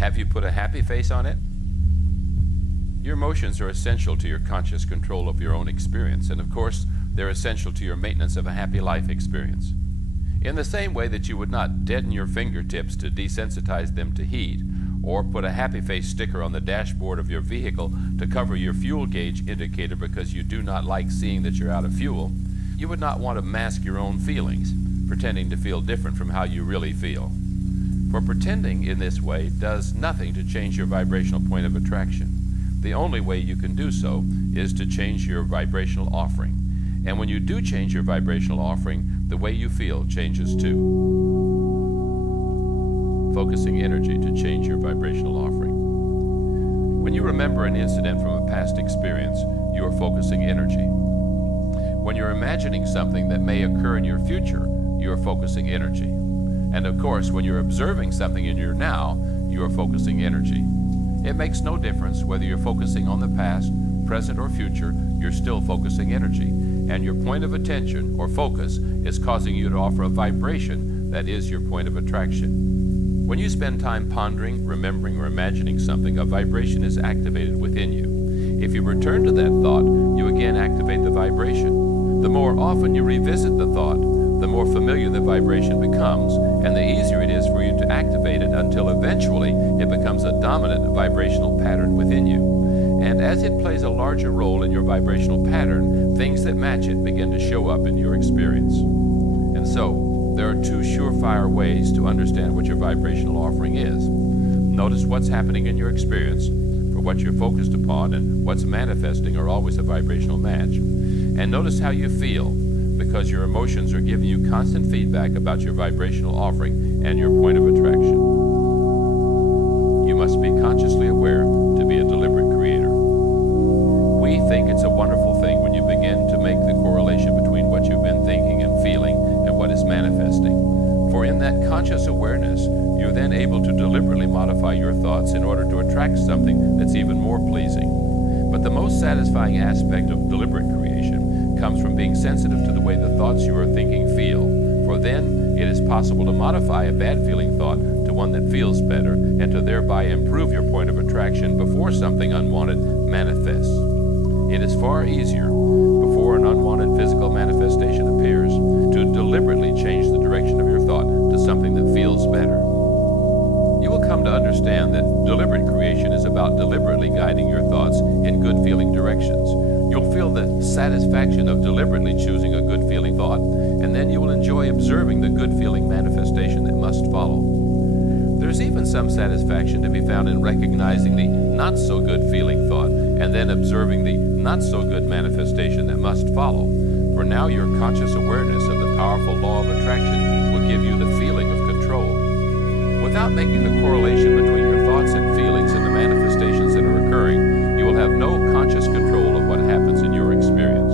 Have you put a happy face on it? Your emotions are essential to your conscious control of your own experience, and of course, they're essential to your maintenance of a happy life experience. In the same way that you would not deaden your fingertips to desensitize them to heat, or put a happy face sticker on the dashboard of your vehicle to cover your fuel gauge indicator because you do not like seeing that you're out of fuel, you would not want to mask your own feelings, pretending to feel different from how you really feel. For pretending in this way does nothing to change your vibrational point of attraction. The only way you can do so is to change your vibrational offering. And when you do change your vibrational offering, the way you feel changes too. Focusing energy to change your vibrational offering. When you remember an incident from a past experience, you are focusing energy. When you're imagining something that may occur in your future, you are focusing energy. And of course, when you're observing something in your now, you are focusing energy. It makes no difference whether you're focusing on the past, present, or future, you're still focusing energy. And your point of attention, or focus, is causing you to offer a vibration that is your point of attraction. When you spend time pondering, remembering, or imagining something, a vibration is activated within you. If you return to that thought, you again activate the vibration. The more often you revisit the thought, the more familiar the vibration becomes, and the easier it is for you to activate it until eventually it becomes a dominant vibrational pattern within you. And as it plays a larger role in your vibrational pattern, things that match it begin to show up in your experience. And so, there are two surefire ways to understand what your vibrational offering is. Notice what's happening in your experience, for what you're focused upon and what's manifesting are always a vibrational match. And notice how you feel, because your emotions are giving you constant feedback about your vibrational offering and your point of attraction. You must be consciously aware to be a deliberate creator. We think it's a wonderful thing when you begin to make the correlation between what you've been thinking and feeling and what is manifesting. For in that conscious awareness, you're then able to deliberately modify your thoughts in order to attract something that's even more pleasing. But the most satisfying aspect of deliberate creation comes from being sensitive to the way the thoughts you are thinking feel, for then it is possible to modify a bad feeling thought to one that feels better and to thereby improve your point of attraction before something unwanted manifests. It is far easier, before an unwanted physical manifestation appears, to deliberately change the direction of your thought to something that feels better. You will come to understand that deliberate creation is about deliberately guiding your thoughts in good-feeling directions. You'll feel the satisfaction of deliberately choosing a good-feeling thought, and then you will enjoy observing the good-feeling manifestation that must follow. There's even some satisfaction to be found in recognizing the not-so-good-feeling thought, and then observing the not-so-good manifestation that must follow. For now your conscious awareness of the powerful law of attraction will give you the feeling of control. Without making the correlation between your thoughts and feelings and the manifestations that are occurring, you will have no conscious control of what happens in your experience.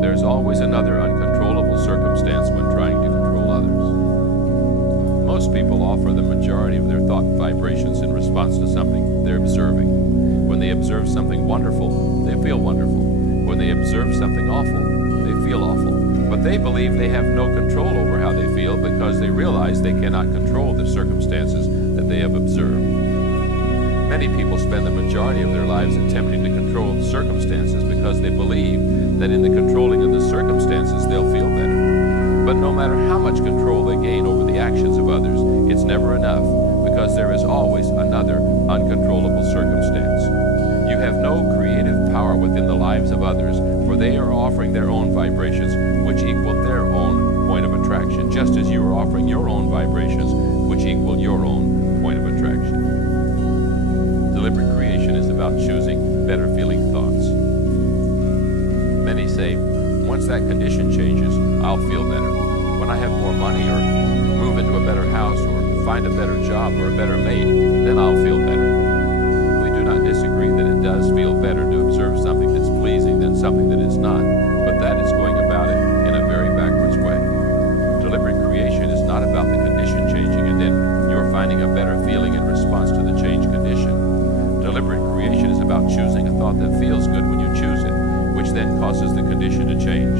There's always another uncontrollable circumstance when trying to control others. Most people offer the majority of their thought vibrations in response to something they're observing. When they observe something wonderful, they feel wonderful. When they observe something awful, they feel awful. But they believe they have no control over how they feel because they realize they cannot control the circumstances that they have observed. Many people spend the majority of their lives attempting to control the circumstances because they believe that in the controlling of the circumstances they'll feel better. But no matter how much control they gain over the actions of others, it's never enough because there is always another uncontrollable circumstance. You have no creative power within the lives of others, for they are offering their own vibrations which equal their own point of attraction, just as you are offering your own vibrations which equal your own point of attraction. Deliberate creation is about choosing better feeling thoughts. Many say, once that condition changes, I'll feel better. When I have more money or move into a better house or find a better job or a better mate, then I'll feel better. We do not disagree that it does feel better to observe something that's pleasing than something that is not, but that is going about it in a very backwards way. Deliberate creation is not about the condition changing and then you're finding a better feeling in response to the changed condition. Deliberate creation is about choosing a thought that feels good when you choose it, which then causes the condition to change.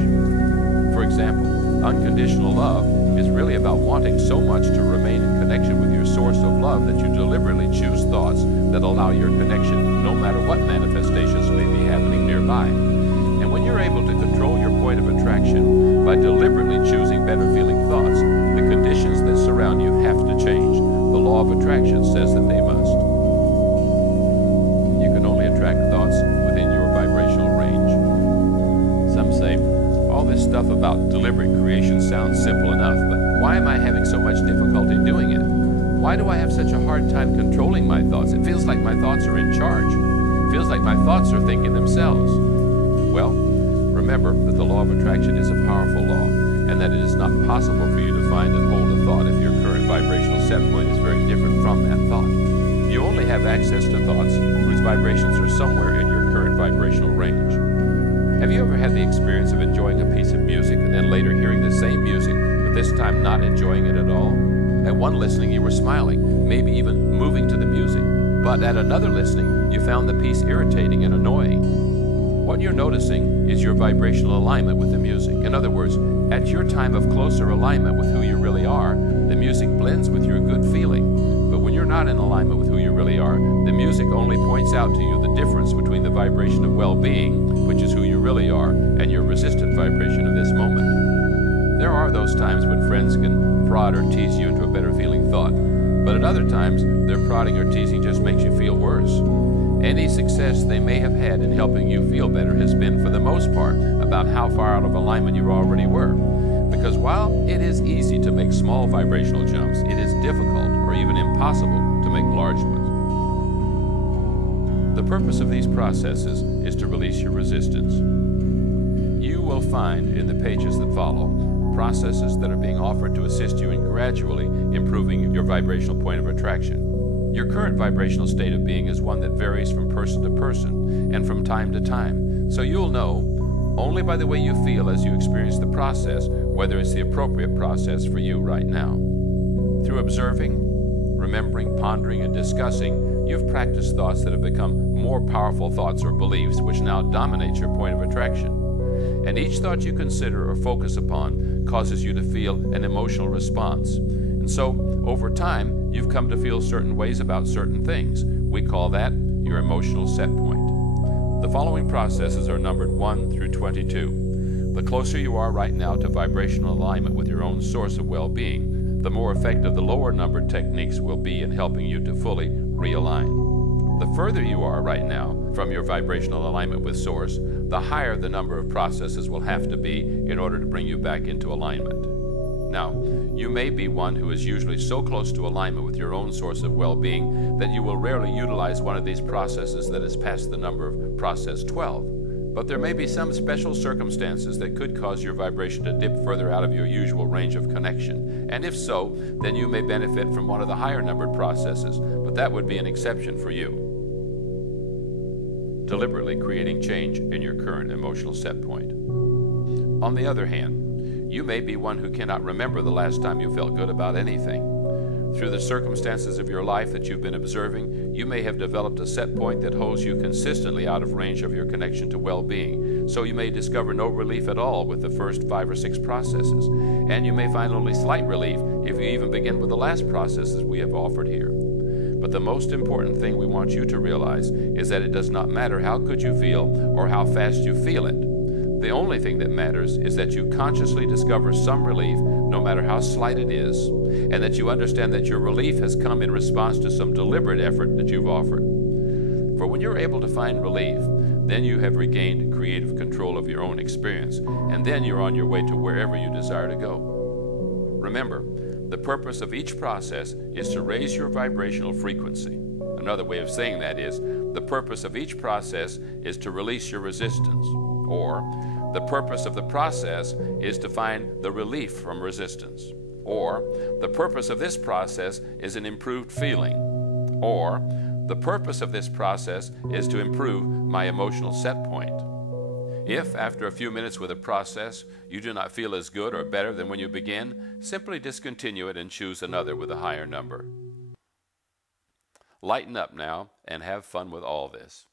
For example, unconditional love is really about wanting so much to remain in connection with your source of love that you deliberately choose thoughts that allow your connection, no matter what manifestations may be happening nearby. And when you're able to control your point of attraction by deliberately choosing better feeling thoughts, the conditions that surround you have to change. The law of attraction says that they must. You can only attract thoughts within your vibrational range. Some say, all this stuff about deliberate creation sounds simple enough, but why am I having so much difficulty doing it? Why do I have such a hard time controlling my thoughts? It feels like my thoughts are in charge. It feels like my thoughts are thinking themselves. Well, remember that the law of attraction is a powerful law, and that it is not possible for you to find and hold a thought if your current vibrational set point is very different from that thought. You only have access to thoughts whose vibrations are somewhere in your current vibrational range. Have you ever had the experience of enjoying a piece of music and then later hearing the same music, but this time not enjoying it at all? At one listening you were smiling, maybe even moving to the music, but at another listening you found the piece irritating and annoying. What you're noticing is your vibrational alignment with the music. In other words, at your time of closer alignment with who you really are, the music blends with your good feeling. But when you're not in alignment with who you really are, the music only points out to you the difference between the vibration of well-being, which is who you really are, and your resistant vibration of this moment. There are those times when friends can prod or tease you into a better feeling thought, but at other times, their prodding or teasing just makes you feel worse. Any success they may have had in helping you feel better has been, for the most part, about how far out of alignment you already were. Because while it is easy to make small vibrational jumps, it is difficult or even impossible to make large ones. The purpose of these processes is to release your resistance. You will find in the pages that follow processes that are being offered to assist you in gradually improving your vibrational point of attraction. Your current vibrational state of being is one that varies from person to person and from time to time, so you'll know only by the way you feel as you experience the process whether it's the appropriate process for you right now. Through observing, remembering, pondering, and discussing, you've practiced thoughts that have become more powerful thoughts or beliefs which now dominate your point of attraction. And each thought you consider or focus upon causes you to feel an emotional response. And so, over time, you've come to feel certain ways about certain things. We call that your emotional set point. The following processes are numbered 1 through 22. The closer you are right now to vibrational alignment with your own source of well-being, the more effective the lower numbered techniques will be in helping you to fully realign. The further you are right now from your vibrational alignment with Source, the higher the number of processes will have to be in order to bring you back into alignment. Now, you may be one who is usually so close to alignment with your own source of well-being that you will rarely utilize one of these processes that is past the number of process 12. But there may be some special circumstances that could cause your vibration to dip further out of your usual range of connection. And if so, then you may benefit from one of the higher numbered processes, but that would be an exception for you. Deliberately creating change in your current emotional set point. On the other hand, you may be one who cannot remember the last time you felt good about anything. Through the circumstances of your life that you've been observing, you may have developed a set point that holds you consistently out of range of your connection to well-being, so you may discover no relief at all with the first 5 or 6 processes, and you may find only slight relief if you even begin with the last processes we have offered here. But the most important thing we want you to realize is that it does not matter how good you feel or how fast you feel it. The only thing that matters is that you consciously discover some relief, no matter how slight it is, and that you understand that your relief has come in response to some deliberate effort that you've offered. For when you're able to find relief, then you have regained creative control of your own experience, and then you're on your way to wherever you desire to go. Remember, the purpose of each process is to raise your vibrational frequency. Another way of saying that is, the purpose of each process is to release your resistance, or the purpose of the process is to find the relief from resistance, or the purpose of this process is an improved feeling, or the purpose of this process is to improve my emotional set point. If, after a few minutes with a process, you do not feel as good or better than when you began, simply discontinue it and choose another with a higher number. Lighten up now and have fun with all this.